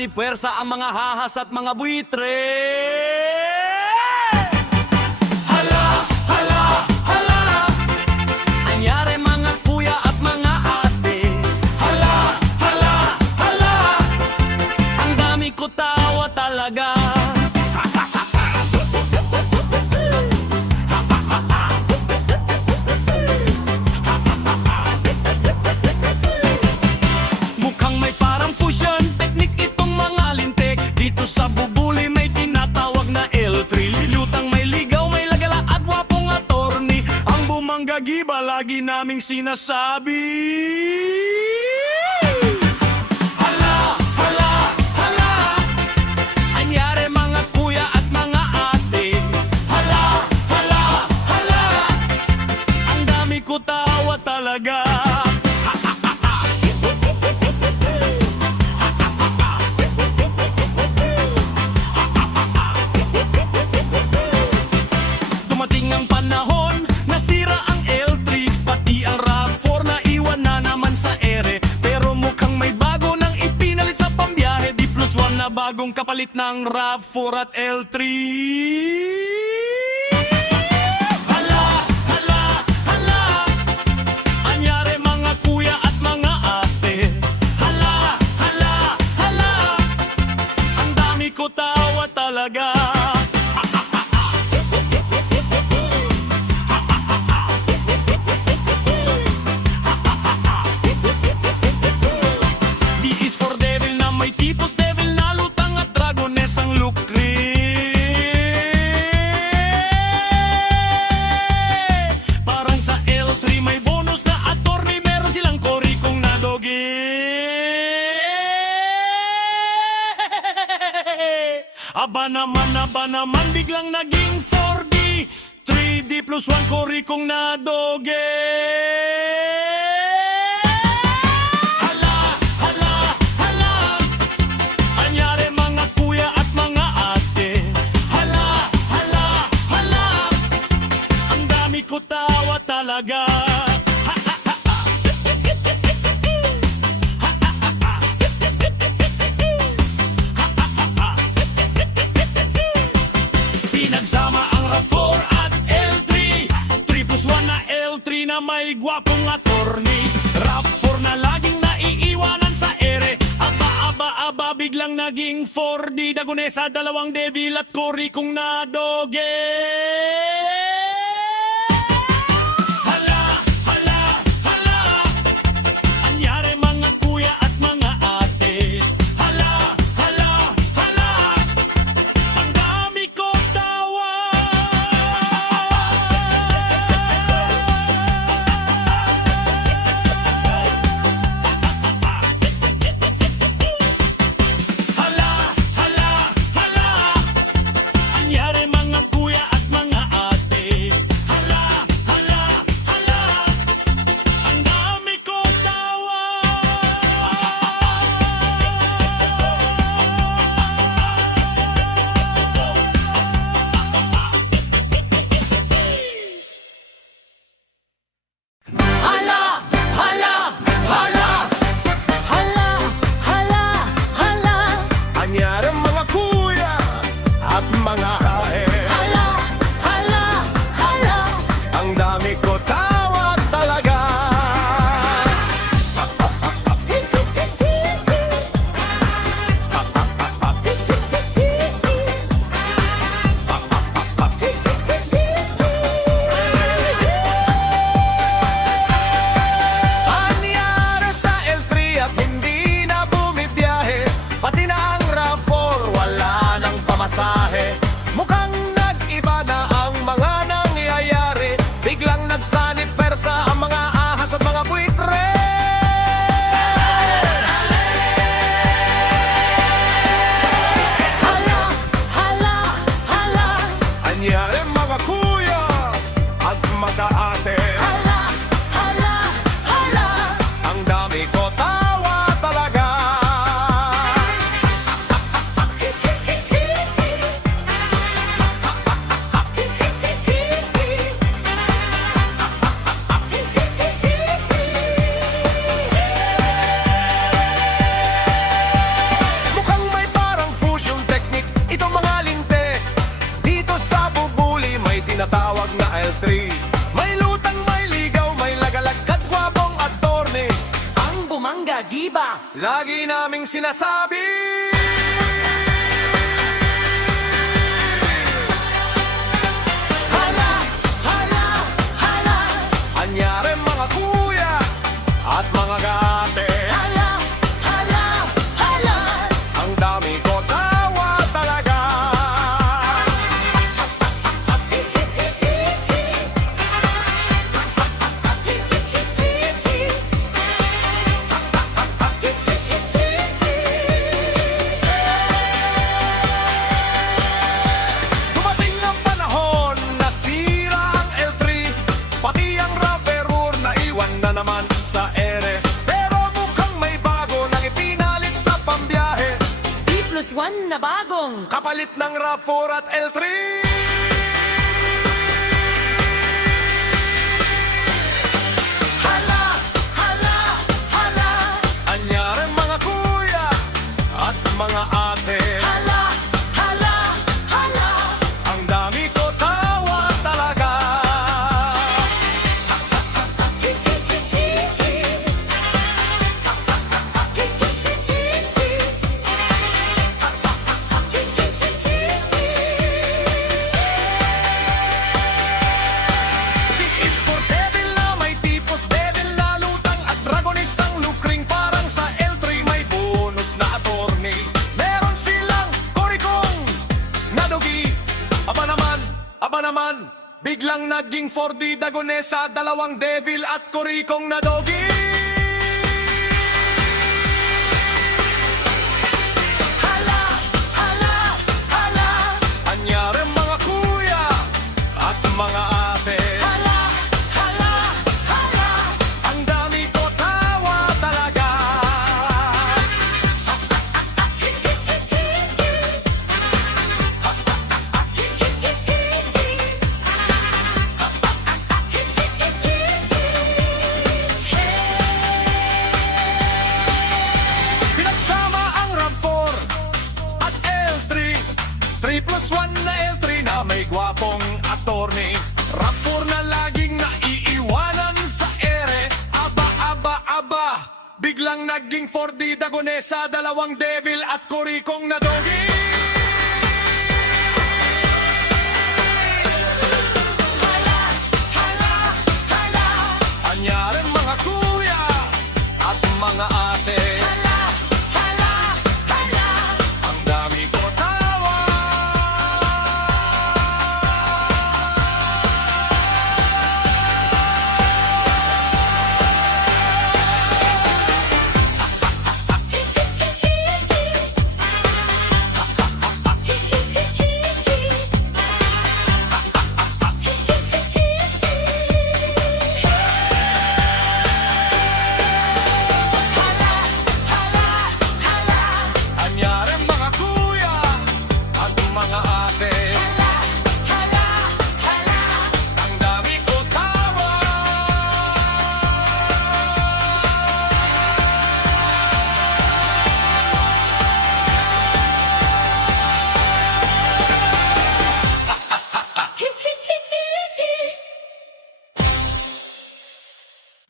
ni puwersa ang mga hahas at mga buitre. Hala, hala, hala, anyari mga kuya at mga ate. Hala, hala, hala, ang dami ko tawa talaga. Mukhang may parang fusion technique itong mga lintik. Dito sa Bubuli may tinatawag na L3. Lilutang may ligaw, may lagala at wapong attorney. Ang bumanggagiba lagi naming sinasabi. Hala, hala, hala, anyari mga kuya at mga ate. Hala, hala, hala, ang dami ko tawa talaga. Dumating ang panahon, nasira ang L3, pati ang RAV4 na iwan na naman sa ere. Pero mukhang may bago nang ipinalit sa pambiyahe, D+1 na bagong kapalit ng RAV4 at L3. Hala, hala, hala, anyari mga kuya at mga ate. Hala, hala, hala, ang dami ko tawa talaga. D is for devil na may tipos devil na lutang at dragones ang lukri. Parang sa L3 may bonus na attorney, meron silang kori kung nadogi. Aba naman, biglang naging 4D 3D plus 1 kori kung nadogi. Hala, hala, hala, anyari mga kuya at mga ate. Hala, hala, hala, ang dami ko tawa talaga. Pinagsama ang RAV4 at L3, 3 plus 1 na L3 na may gwapong attorney. RAV4 na laging naiiwanan sa ere. Aba, biglang naging 4D Dagonesa, dalawang devil at kori kung nadoge. Hala, hala, hala, anyari mga kuya at mga ate. Hala, hala, hala, ang dami ko tawa. Hala, hala, hala, anyari mga kuya at mga ate. giba. Lagi naming sinasabi, Hala, hala, hala. anyari mga kuya at mga gate. Hala, hala, hala. Ang dami ko tawa talaga. Dumating ang panahon, nasira ang L3. Pati ang Raverur na iwan na naman sa ere. Pero mukhang may bago nang ipinalit sa pambiyahe. D+1 na bagong. Kapalit ng RAV4 at L3. Hala, hala, hala. Anyari mga kuya at mga ate. Hala, hala, hala. Ang dami ko tawa talaga. Tiis for devil na may tipos, devil na lutang at dragonis ang lukring. Parang sa L3 may bonus na attorney. Meron silang korikong nadugi. Aba naman, biglang naging 4D Dagonesa, dalawang devil at korikong nadogi. Hala, hala, hala. Anyari mga kuya at mga ate. Hala, hala, hala. Ang dami ko tawa talaga. Pinagsama ang RAV4 at L3. 3+1 na L3 na may gwapong attorney. RAV4 na laging naiiwanan sa ere. Aba, aba, aba. Biglang naging 4D Dagonesa, dalawang devil at korikong nadogi.